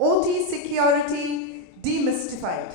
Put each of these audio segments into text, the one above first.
OT Security Demystified.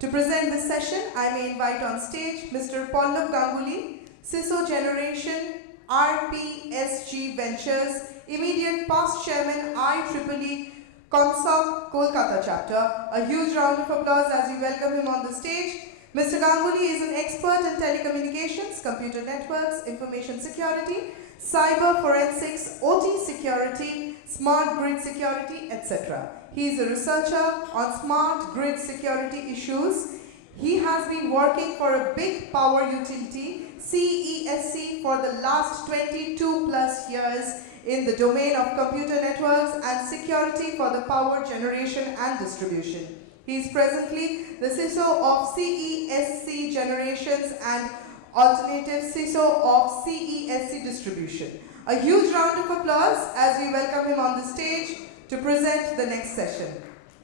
To present this session, I may invite on stage Mr. Pallab Ganguly, CISO Generation, RPSG Ventures, immediate past chairman, IEEE COMSOC, Kolkata chapter. A huge round of applause as we welcome him on the stage. Mr. Ganguly is an expert in telecommunications, computer networks, information security, cyber forensics, OT security, smart grid security, etc. He is a researcher on smart grid security issues. He has been working for a big power utility, CSC, for the last 22 plus years in the domain of computer networks and security for the power generation and distribution. He is presently the CISO of CSC Generations and alternative CISO of CSC Distribution. A huge round of applause as we welcome him on the stage to present the next session.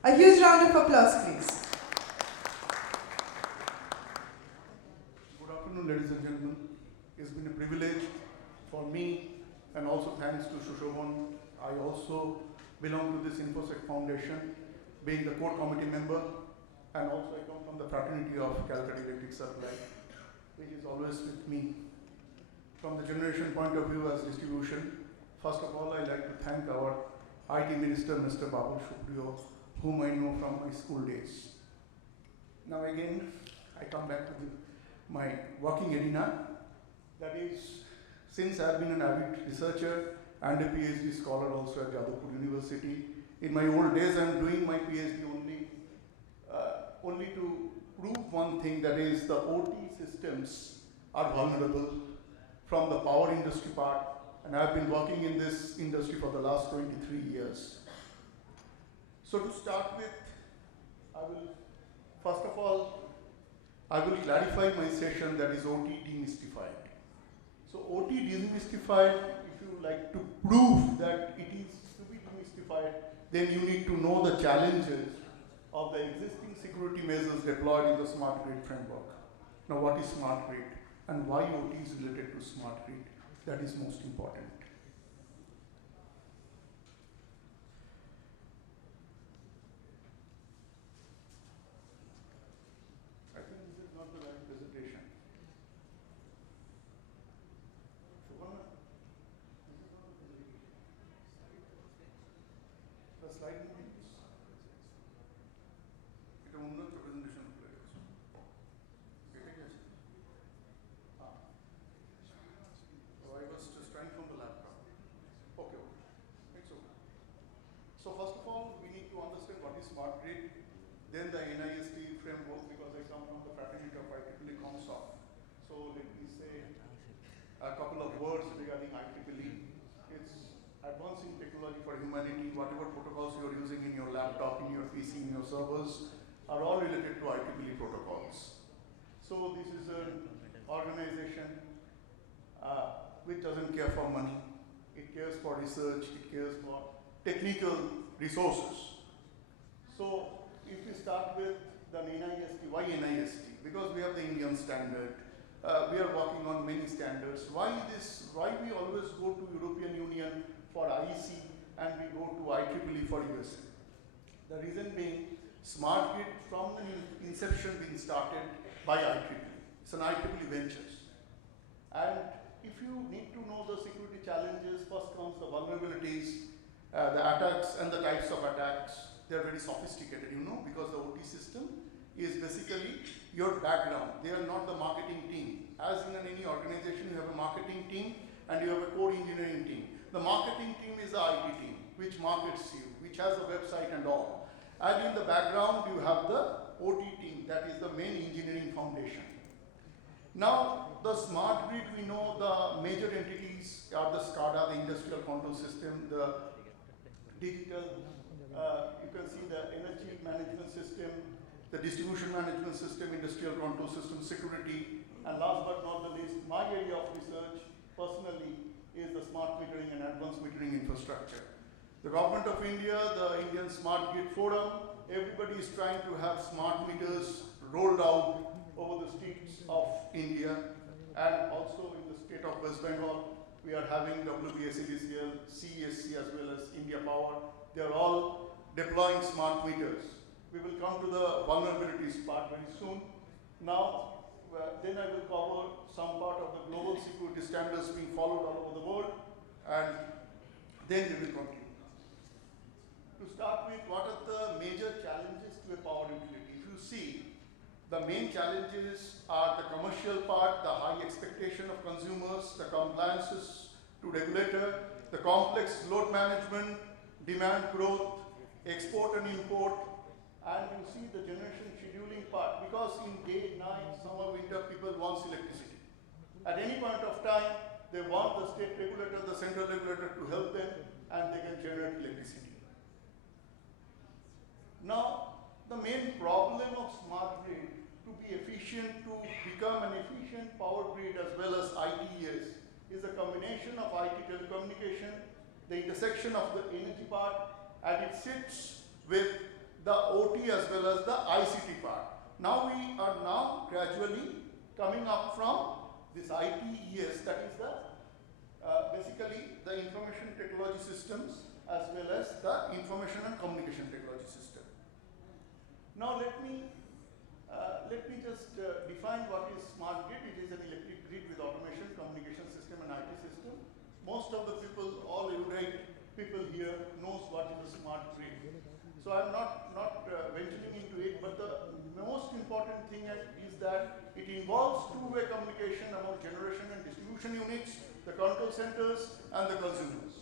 A huge round of applause, please. Good afternoon, ladies and gentlemen. It's been a privilege for me, and also thanks to Shushovan. I also belong to this Infosec Foundation, being the core committee member, and also I come from the fraternity of Calcutta Electric Supply, which is always with me. From the generation point of view as distribution, first of all, I'd like to thank our IT Minister, Mr. Babu Shukriyo, whom I know from my school days. Now again, I come back to my working arena. That is, since I've been an avid researcher and a PhD scholar also at Jadavpur University, in my old days I'm doing my PhD only to prove one thing, that is the OT systems are vulnerable from the power industry part, and I've been working in this industry for the last 23 years. So to start with, first of all, I will clarify my session, that is OT demystified. So OT demystified, if you like to prove that it is to be demystified, then you need to know the challenges of the existing security measures deployed in the smart grid framework. Now what is smart grid and why OT is related to smart grid? That is most important. I think this is not the right presentation. The slide names. It will not the presentation of players. So I was just trying from the laptop. Okay. It's okay. So first of all, we need to understand what is smart grid, then the NIST framework, because I come from the fraternity of IEEE COMSOC. So let me say a couple of words regarding IEEE. It's advancing technology for humanity. Whatever protocols you're using in your laptop, in your PC, in your servers, are all related to IEEE protocols. So this is an organization which doesn't care for money. It cares for research, it cares for technical resources. So if we start with the NIST, why NIST? Because we have the Indian standard. We are working on many standards. Why this? Why we always go to European Union for IEC and we go to IEEE for USA? The reason being, smart grid from the inception being started by IEEE. It's an IEEE ventures. And if you need to know the security challenges, first comes the vulnerabilities, the attacks and the types of attacks. They're very sophisticated, you know, because the OT system is basically your background. They are not the marketing team. As in any organization, you have a marketing team and you have a core engineering team. The marketing team is the IT team, which markets you, which has a website and all. And in the background, you have the OT team, that is the main engineering foundation. Now, the smart grid, we know the major entities are the SCADA, the industrial control system, the digital, you can see the energy management system, the distribution management system, industrial control system, security, and last but not the least, my area of research personally is the smart metering and advanced metering infrastructure. The government of India, the Indian Smart Grid Forum, everybody is trying to have smart meters rolled out over the streets of India, and also in the state of West Bengal, we are having WBSEDCL, CSC as well as India Power. They are all deploying smart meters. We will come to the vulnerabilities part very soon. Now, then I will cover some part of the global security standards being followed all over the world, and then we will continue. To start with, what are the major challenges to a power utility? If you see, the main challenges are the commercial part, the high expectation of consumers, the compliances to regulator, the complex load management, demand growth, export and import, and you see the generation scheduling part, because in day, night, summer, winter, people want electricity. At any point of time, they want the state regulator, the central regulator to help them, and they can generate electricity. Now, the main problem of smart grid, to be efficient, to become an efficient power grid as well as ITES, is a combination of IT telecommunication, the intersection of the energy part, and it sits with the OT as well as the ICT part. Now we are now gradually coming up from this ITES, that is the basically the information technology systems as well as the information and communication technology system. Now let me just define what is smart grid. It is an electric grid with automation, communication system and IT system. Most of the people, all erudite people here knows what is a smart grid. So I'm not venturing into it, but the most important thing is that it involves two-way communication among generation and distribution units, the control centers, and the consumers.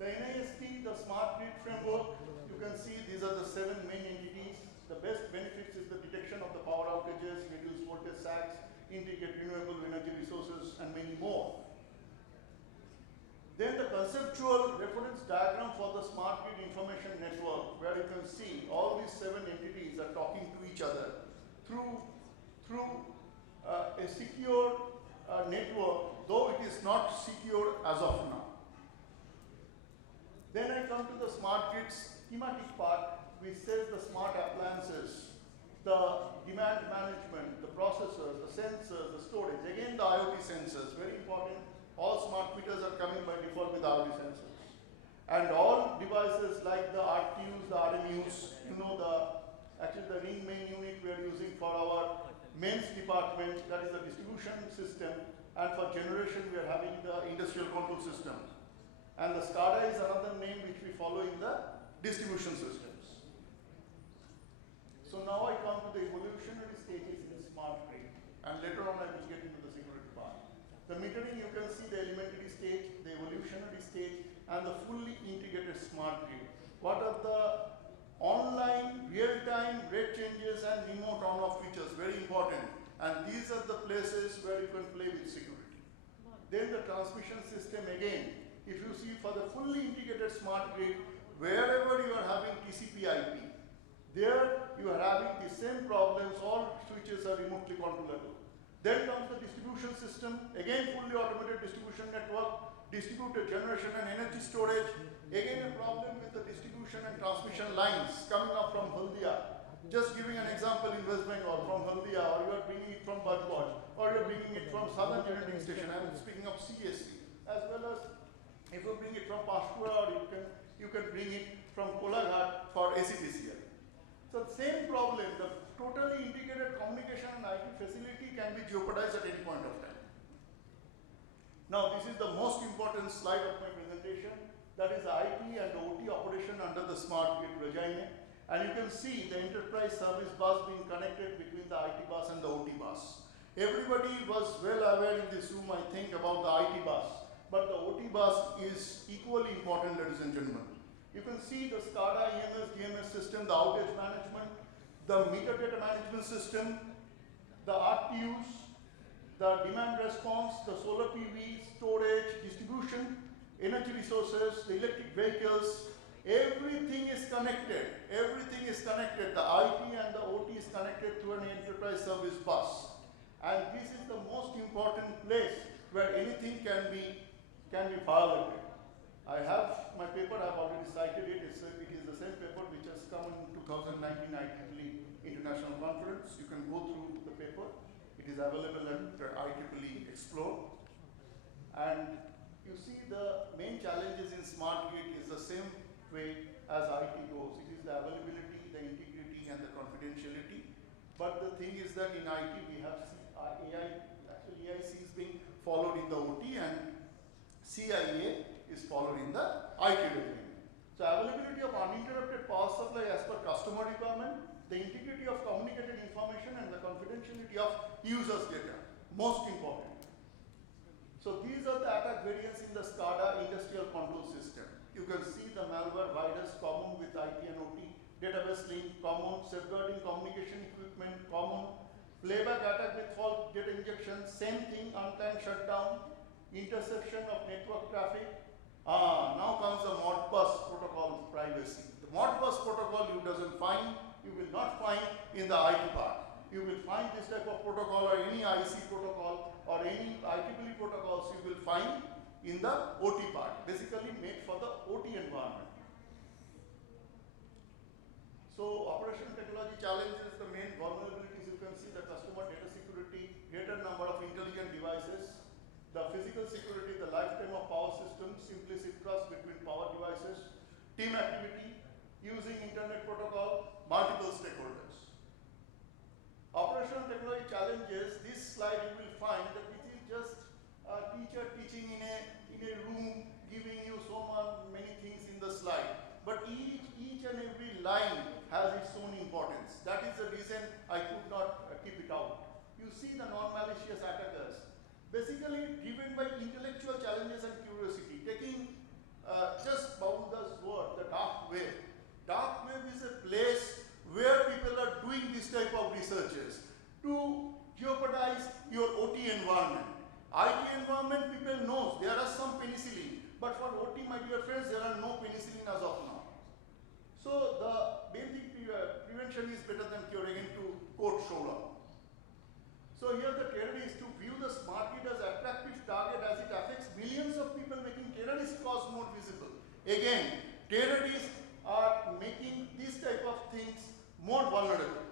The NIST, the smart grid framework, you can see these are the 7 main entities. The best benefits is the detection of the power outages, reduce voltage sags, integrate renewable energy resources, and many more. Then the conceptual reference diagram for the smart grid information network, where you can see all these 7 entities are talking to each other through a secure network, though it is not secure as of now. Then I come to the smart grid schematic part, which says the smart appliances, the demand management, the processors, the sensors, the storage. Again, the IoT sensors, very important. All smart meters are coming by default with IoT sensors. And all devices like the RTUs, the RMUs, you know, actually the ring main unit we are using for our mains department, that is the distribution system, and for generation we are having the industrial control system. And the SCADA is another name which we follow in the distribution systems. So now I come to the evolutionary stages in smart grid, and later on I will get into the security part. The metering, you can see the elementary stage, the evolutionary stage, and the fully integrated smart grid. What are the online, real-time rate changes and remote on-off features? Very important. And these are the places where you can play with security. Then the transmission system again. If you see for the fully integrated smart grid, wherever you are having TCP/IP, there you are having the same problems, all switches are remotely controllable. Then comes the distribution system, again fully automated distribution network, distributed generation and energy storage, again a problem with the distribution and transmission lines coming up from Haldia. Just giving an example in West Bengal, from Haldia, or you are bringing it from Badwaj, or you are bringing it from Southern Generating Station. I am speaking of CSC, as well as if you bring it from Pashpura, or you can bring it from Kolkata for ACTCL. So the same problem, the totally integrated communication and IT facility can be jeopardized at any point of time. Now this is the most important slide of my presentation, that is the IT and OT operation under the smart grid regime. And you can see the enterprise service bus being connected between the IT bus and the OT bus. Everybody was well aware in this room, I think, about the IT bus. But the OT bus is equally important, ladies and gentlemen. You can see the SCADA, EMS, DMS system, the outage management, the meter data management system, the RTUs, the demand response, the solar PV, storage, distribution, energy resources, the electric vehicles, everything is connected. Everything is connected. The IT and the OT is connected to an enterprise service bus. And this is the most important place where anything can be violated. I have my paper, I have already cited it. It is the same paper which has come in 2019 IEEE International Conference. You can go through the paper. It is available at IEEE Explore. And you see the main challenges in smart grid is the same way as IT goes. It is the availability, the integrity, and the confidentiality. But the thing is that in IT we have AI, actually AIC is being followed in the OT and CIA is followed in the IT regime. So availability of uninterrupted power supply as per customer requirement, the integrity of communicated information and the confidentiality of users' data, most important. So these are the attack variants in the SCADA industrial control system. You can see the malware virus common with IT and OT, database link common, safeguarding communication equipment common, playback attack with false data injection, same thing, unplanned shutdown, interception of network traffic. Now comes the Modbus protocol privacy. The Modbus protocol you will not find in the IT part. You will find this type of protocol or any IC protocol or any IEEE protocols you will find in the OT part, basically made for the OT environment. So operational technology challenges, the main vulnerabilities you can see, the customer data security, greater number of intelligent devices, the physical security, the lifetime of power systems, implicit trust between power devices, team activity, using internet protocol, multiple stakeholders. Operational technology challenges, this slide you will find that it is just a teacher teaching in a room, giving you many things in the slide. But each and every line has its own importance. That is the reason I could not keep it out. You see the non-malicious attackers, basically driven by intellectual challenges and curiosity, taking just Babuda's word, the dark web. Dark web is a place where people are doing this type of researches to jeopardize your OT environment. IT environment, people know there are some penicillin, but for OT, my dear friends, there are no penicillin as of now. So the basic prevention is better than cure, again to quote Shola. So here the terrorists to view the smart grid as attractive target as it affects millions of people, making terrorist cause more visible. Again, terrorists are making these type of things more vulnerable.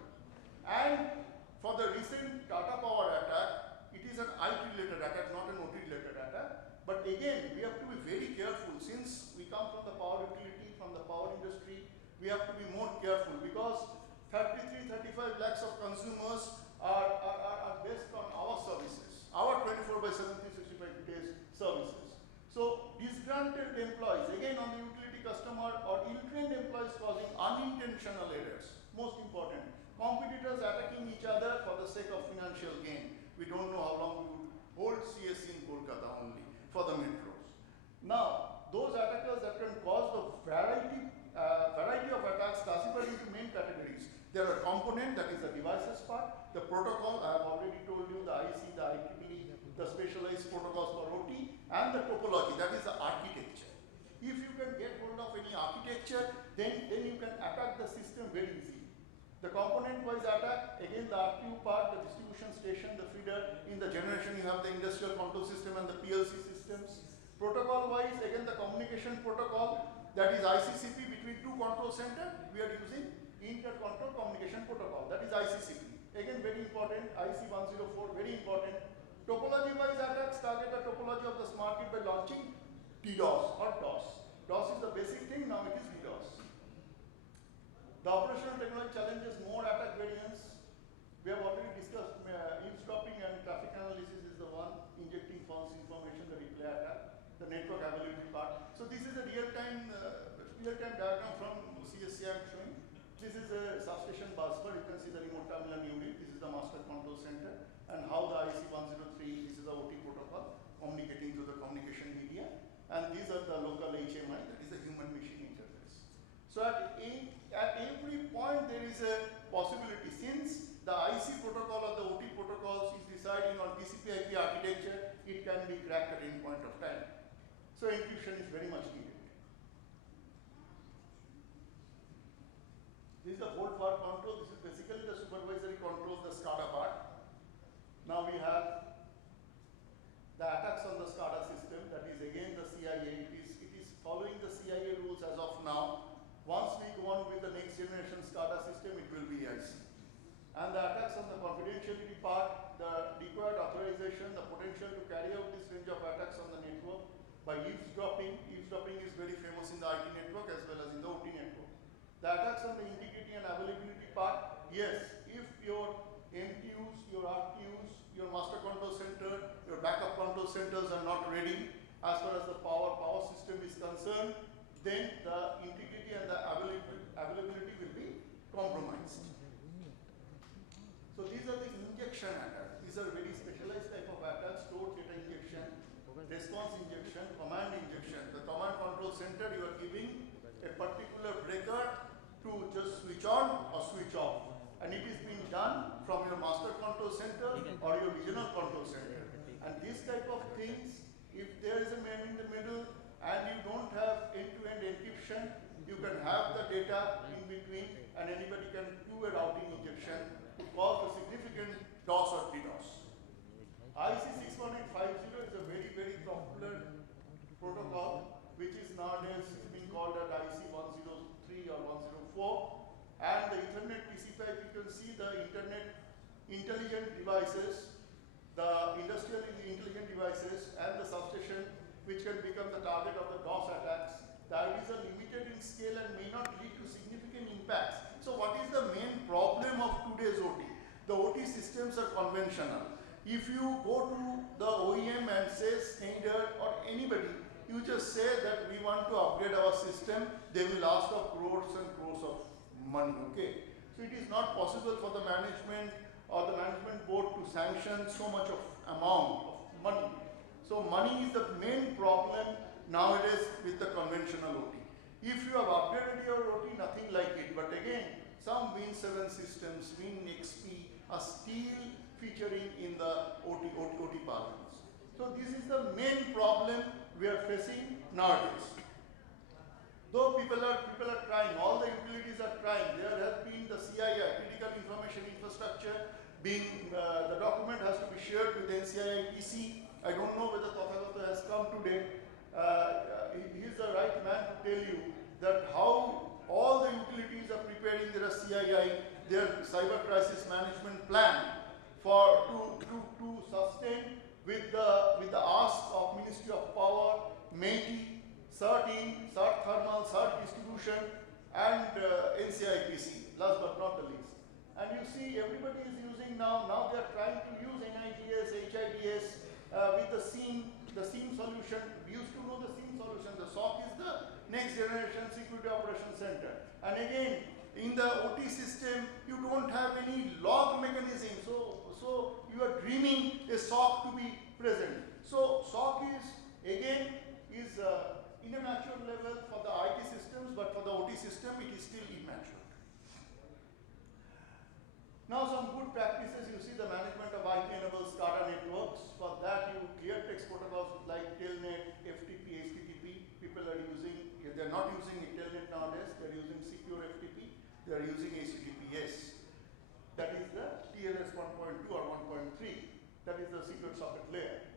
And for the recent Tata Power attack, it is an IT-related attack, not an OT-related attack. But again, we have to be very careful. Since we come from the power utility, from the power industry, we have to be more careful because 33-35 lakhs of consumers are based on our services, our 24/7, 365 days services. So disgruntled employees, again on the utility customer or ill-trained employees causing unintentional errors, most important. Competitors attacking each other for the sake of financial gain. We don't know how long we would hold CSC in Kolkata only for the metros. Now, those attackers that can cause the variety of attacks classified into main categories. There are component, that is the devices part, the protocol, I have already told you, the IC, the IEEE, the specialized protocols for OT, and the topology, that is the architecture. If you can get hold of any architecture, then you can attack the system very easily. The component-wise attack, again the RTU part, the distribution station, the feeder, in the generation you have the industrial control system and the PLC systems. Protocol-wise, again the communication protocol, that is ICCP between two control center, we are using inter-control communication protocol, that is ICCP. Again very important, IC104, very important. Topology-wise attacks target the topology of the smart grid by launching DDoS or DOS. DOS is the basic thing, now it is DDoS. The operational technology challenges more attack variants. We have already discussed eavesdropping and traffic analysis is the one, injecting false information, the replay attack, the network availability part. So this is a real-time diagram from CSC I am showing. This is a substation bus bar. You can see the remote terminal unit. This is the master control center, and how the IC103, this is the OT protocol communicating to the communication media, and these are the local HMI, that is the human-machine interface. So at every point there is a possibility, since the IC protocol or the OT protocols is deciding on TCP/IP architecture, it can be cracked at any point of time. So encryption is very much needed. This is the whole part control. This is basically the supervisory control, the SCADA part. Now we have the attacks on the SCADA system, that is again the CIA. It is following the CIA rules as of now. Once we go on with the next generation SCADA system, it will be IC. And the attacks on the confidentiality part, the required authorization, the potential to carry out this range of attacks on the network by eavesdropping. Eavesdropping is very famous in the IT network as well as in the OT network. attacks on the integrity and availability part, yes, if your MTUs, your RTUs, your master control center, your backup control centers are not ready as far as the power system is concerned, then the integrity and the availability will be compromised. So these are the injection attacks. These are very specialized type of attacks: stored data injection, response injection, command injection. The command control center, you are giving a particular breaker to just switch on or switch off. And it is being done from your master control center or your regional control center. And these type of things, if there is a man in the middle and you don't have end-to-end encryption, you can have the data in between and anybody can do a routing injection to cause a significant DOS or DDoS. IC 61850 is a very, very popular protocol which is nowadays being called at IC 103 or 104. And the Ethernet TCP, you can see the Internet intelligent devices, the industrial intelligent devices and the substation which can become the target of the DOS attacks. The IDs are limited in scale and may not lead to significant impacts. So what is the main problem of today's OT? The OT systems are conventional. If you go to the OEM and say Schneider or anybody, you just say that we want to upgrade our system, they will ask for crores and crores of money, okay? So it is not possible for the management or the management board to sanction so much of amount of money. So money is the main problem nowadays with the conventional OT. If you have upgraded your OT, nothing like it. But again, some Win7 systems, Win XP are still featuring in the OT parlance. So this is the main problem we are facing nowadays. Though people are trying, all the utilities are trying. There has been the CII, Critical Information Infrastructure, being the document has to be shared with NCII PC. I don't know whether Tathagata has come today. He is the right man to tell you that how all the utilities are preparing their CII, their cyber crisis management plan to sustain with the ask of Ministry of Power, METI, CERT-in, CERT Thermal, CERT Distribution, and NCIPC, last but not the least. And you see, everybody is using now they are trying to use NIDS, HIDS with the SIEM solution. We used to know the SIEM solution. The SOC is the next generation security operations center. And again, in the OT system, you don't have any log mechanism. So you are dreaming a SOC to be present. So SOC is in a mature level for the IT systems, but for the OT system, it is still immature. Now some good practices, you see the management of IP-enabled SCADA networks. For that, you clear text protocols like Telnet, FTP, HTTP. People are using, they're not using Telnet nowadays, they're using secure FTP, they're using HTTPS. That is the TLS 1.2 or 1.3. That is the secret socket layer.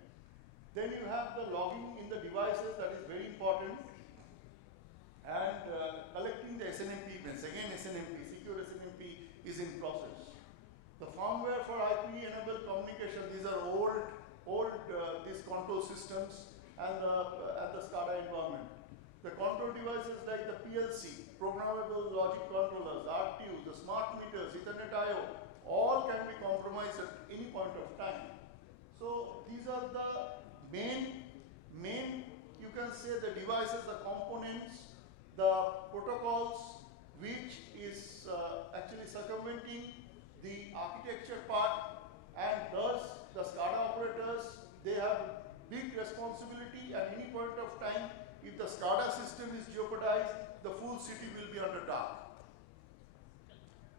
Then you have the logging in the devices, that is very important. And collecting the SNMP events. Again, SNMP, secure SNMP is in process. The firmware for IP-enabled communication, these are old these control systems and the SCADA environment. The control devices like the PLC, programmable logic controllers, RTUs, the smart meters, Ethernet I/O, all can be compromised at any point of time. So these are the main, you can say the devices, the components, the protocols, which is actually circumventing the architecture part, and thus the SCADA operators, they have big responsibility at any point of time. If the SCADA system is jeopardized, the full city will be under dark.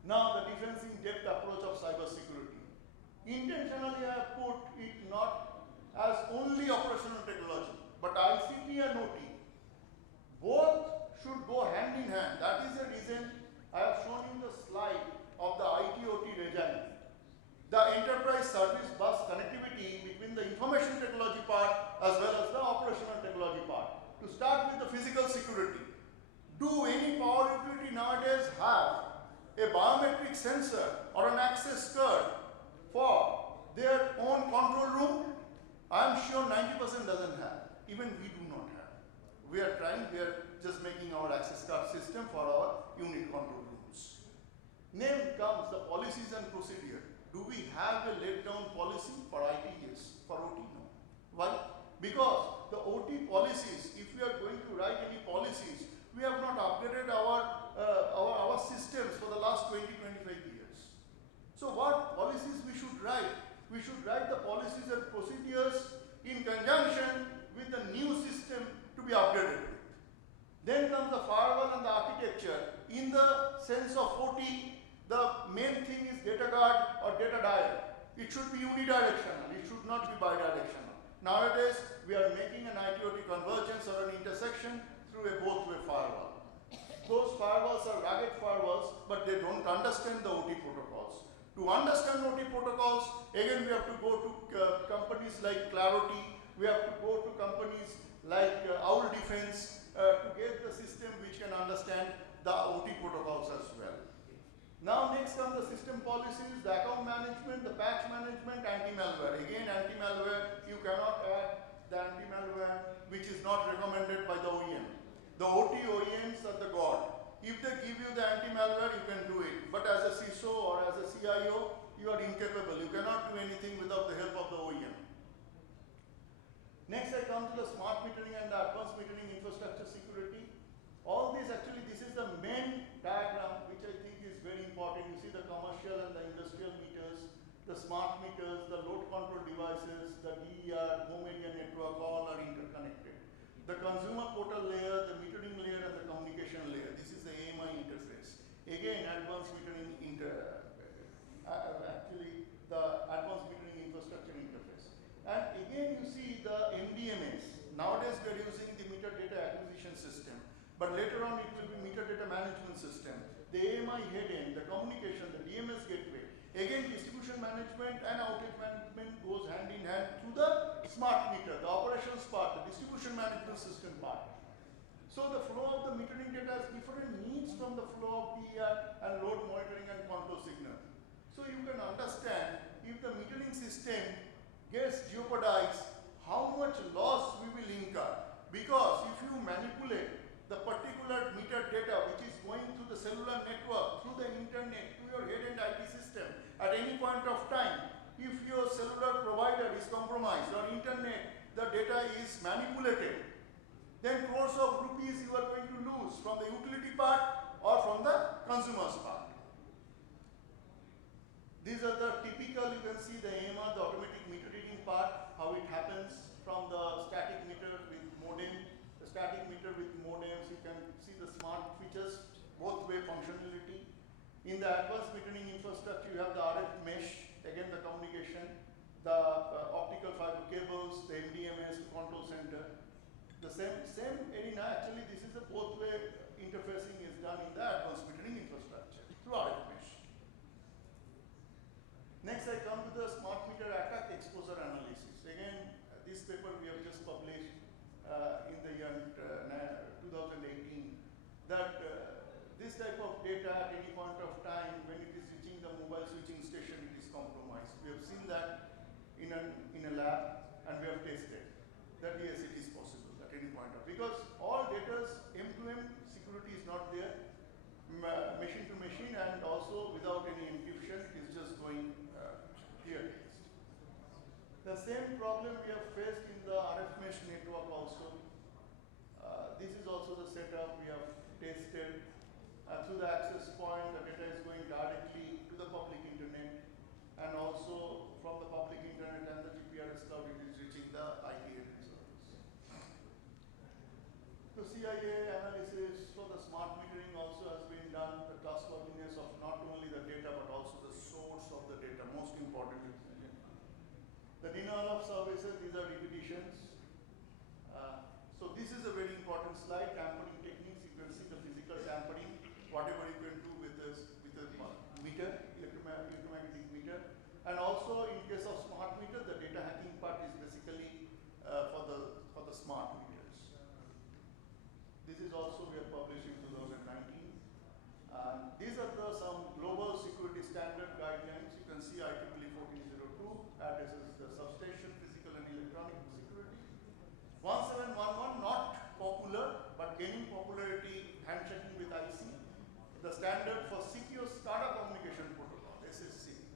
Now the defense in depth approach of cybersecurity. Intentionally I have put it not as only operational technology, but ICT and OT. Both should go hand in hand. That is the reason I have shown you the slide of the IT-OT regime. The enterprise service bus connectivity between the information technology part as well as the operational technology part. To start with the physical security. Do any power utility nowadays have a biometric sensor or an access card for their own control room? I am sure 90% doesn't have. Even we do not have. We are trying, we are just making our access card system for our unit control rooms. Then comes the policies and procedure. Do we have a laid down policy for IT? Yes. For OT? No. Why? Because the OT policies, if we are going to write any policies, we have not updated our systems for the last 20-25 years. So what policies we should write? We should write the policies and procedures in conjunction with the new system to be updated with. Then comes the firewall and the architecture. In the sense of OT, the main thing is data guard or data dial. It should be unidirectional. It should not be bidirectional. Nowadays, we are making an IT-OT convergence or an intersection through a both-way firewall. Those firewalls are rugged firewalls, but they don't understand the OT protocols. To understand OT protocols, again we have to go to companies like Clarity, we have to go to companies like Owl Defense to get the system which can understand the OT protocols as well. Now next comes the system policies, the account management, the patch management, anti-malware. Again anti-malware, you cannot add the anti-malware which is not recommended by the OEM. The OT OEMs are the god. If they give you the anti-malware, you can do it. But as a CISO or as a CIO, you are incapable. You cannot do anything without the help of the OEM. Next I come to the smart metering and the advanced metering infrastructure security. All these actually, this is the main diagram which I think is very important. You see the commercial and the industrial meters, the smart meters, the load control devices, the DER, home area network, all are interconnected. The consumer portal layer, the metering layer and the communication layer. This is the AMI interface. Again, advanced metering actually the advanced metering infrastructure interface. And again you see the MDMS. Nowadays we are using the meter data acquisition system. But later on it will be meter data management system, the AMI head end, the communication, the DMS gateway. Again, distribution management and outage management goes hand in hand to the smart meter, the operations part, the distribution management system part. So the flow of the metering data has different needs from the flow of DER and load monitoring and control signal. So you can understand if the metering system gets jeopardized, how much loss we will incur. Because if you manipulate the particular meter data which is going through the cellular network, through the internet, to your head-end IT system, at any point of time, if your cellular provider is compromised or internet, the data is manipulated, then crores of rupees you are going to lose from the utility part or from the consumer's part. These are the typical, you can see the AMR, the automatic meter reading part, how it happens from the static meter with modem, the static meter with modems, you can see the smart features, both way functionality. In the advanced metering infrastructure, you have the RF mesh, again the communication, the optical fiber cables, the MDMS, the control center. The same arena, actually this is a both way interfacing is done in the advanced metering infrastructure through RF mesh. Next I come to the smart meter attack exposure analysis. Again, this paper we have just published in the year 2018, that this type of data at any point of time when it is reaching the mobile switching station, it is compromised. We have seen that in a lab and we have tested that yes, it is possible at any point of, because all data's M2M security is not there, machine to machine, and also without any encryption, it is just going clear text. The same problem we have faced in the RF mesh network also. This is also the setup we have tested. Through the access point, the data is going directly to the public internet, and also from the public internet and the GPRS cloud, it is reaching the IT service. The CIA analysis for the smart metering also has been done, the trustworthiness of not only the data but also the source of the data, most importantly. The denial of services, these are repetitions. So this is a very important slide, tampering techniques. You can see the physical tampering, whatever you can do with this, with a meter, electromagnetic meter. And also in case of smart meter, the data hacking part is basically for the smart meters. This is also we have published in 2019. These are some global security standard guidelines. You can see IEEE 1402 addresses the substation, physical and electronic security. 1711 not popular but gaining popularity standard for secure SCADA communication protocol, CSC.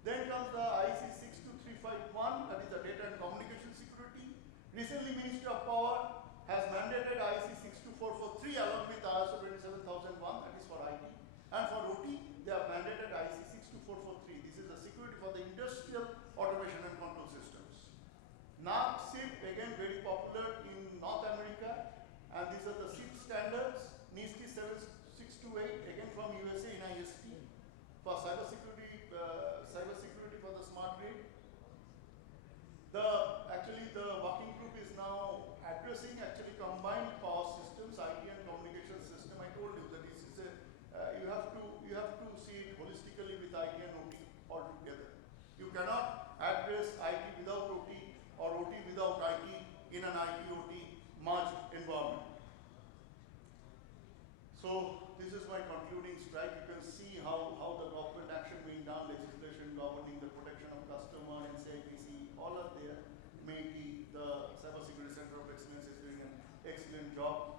Then comes the IEC 62351, that is the data and communication security. Recently, Ministry of Power has mandated IEC 62443 along with ISO 27001, that is for IT. And for OT, they have mandated IEC 62443. This is the security for the industrial automation and control systems. NAC SIP, again very popular in North America, and these are the SIP standards. NIST 7628, again from USA in IST for cybersecurity for the smart grid. The working group is now addressing combined power systems, IT and communication system. I told you that this is you have to see it holistically with IT and OT all together. You cannot address IT without OT or OT without IT in an IT-OT merged environment. So this is my concluding strike. You can see how the government action being done, legislation governing the protection of customer and CIPC, all are there. MAIT, the Cybersecurity Center of Excellence is doing an excellent job.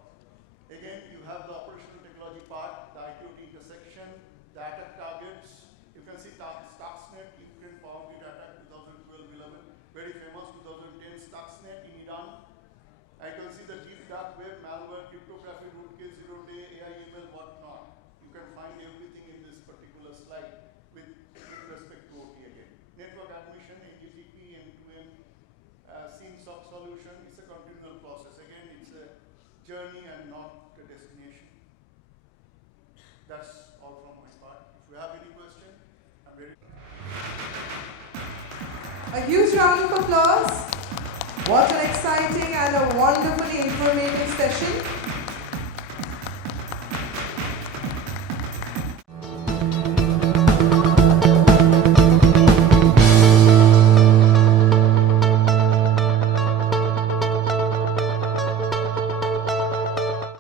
Again, you have the operational technology part, the IT-OT intersection, the attack targets. You can see Stuxnet, Ukraine Power Grid attack 2012-11, very famous 2010 Stuxnet in Iran. I can see the deep dark web, malware, cryptography, rootkit, zero-day, AI, ML, whatnot. You can find everything in this particular slide with respect to OT again. Network admission, NGTP, M2M, SIEM SOC solution, it's a continual process. Again, it's a journey and not a destination. That's all from my part. If you have any question, I'm ready. A huge round of applause. What an exciting and a wonderfully informative session.